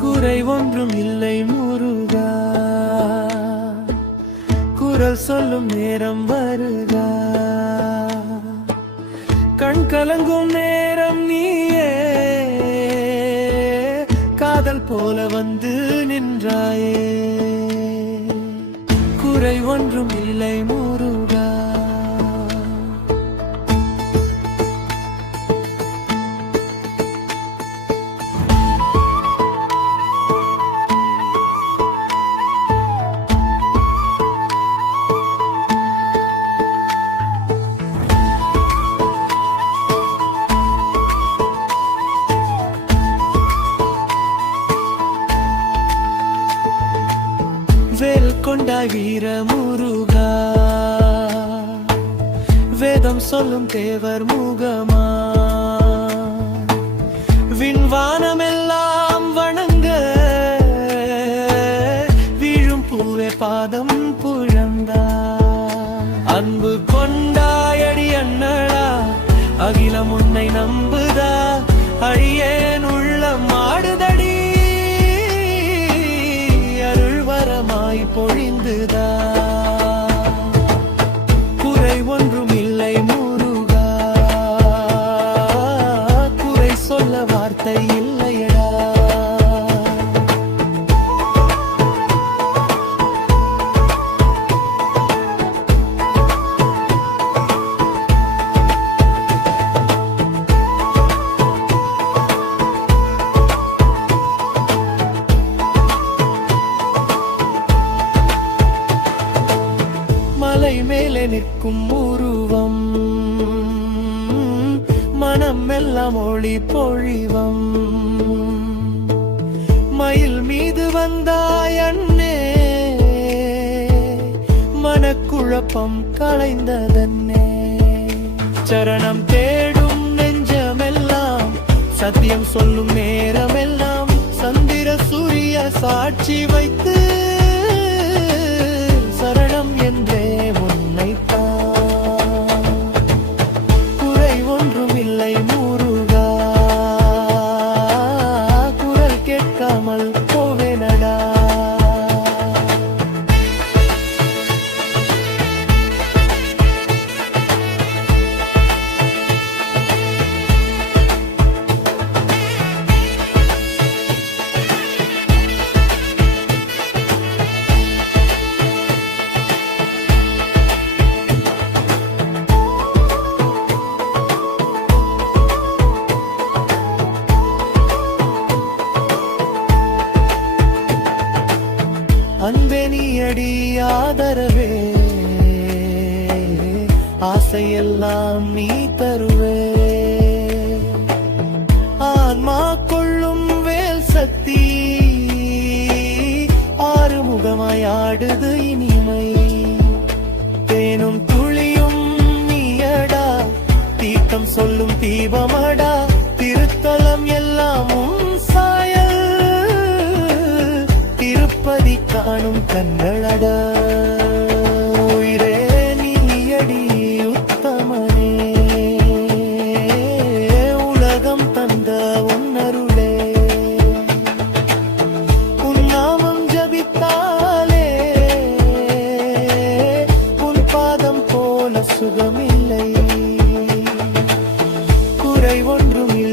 குறை ஒன்றும் இல்லை முருகா. குரல் சொல்லும் நேரம் வருகா. கண் கலங்கும் நேரம் நீயே. காதல் போல வந்து நின்றாயே. ஒன்றும் இல்லை மூறு கொண்ட வீர முருகா. வேதம் சொல்லும் தேவர் முகமா. விண்வானமெல்லாம் வணங்க. வீழும் பூவே பாதம் புழந்தா. அன்பு கொண்டாயடி அண்ணடா அகிலம் மலை மேலே நிற்கும் உருவம். மனம் எல்லாம் ஒளி பொழிவம். மயில் மீது வந்தாய் அண்ணே. மனக்குழப்பம் களைந்ததன்னே சரணம் தேடும் நெஞ்சமெல்லாம் சத்தியம் சொல்லும் நேரமெல்லாம் சந்திர சூரிய சாட்சி வைத்து அடி ஆதரவே. ஆசையெல்லாம் நீ தருவே. ஆன்மா கொள்ளும் வேல் சக்தி. ஆறுமுகமாயாடுது இனிமை. தேனும் துளியும் நீயடா. தீர்த்தம் சொல்லும் தீபமடா. காணும் கண்களடா உயிரே நீயடி உத்தமனே. உலகம் தந்த உன்னருளே. உன்னாமம் ஜபித்தாலே. உன் பாதம் போல குறை ஒன்றும் இல்லை.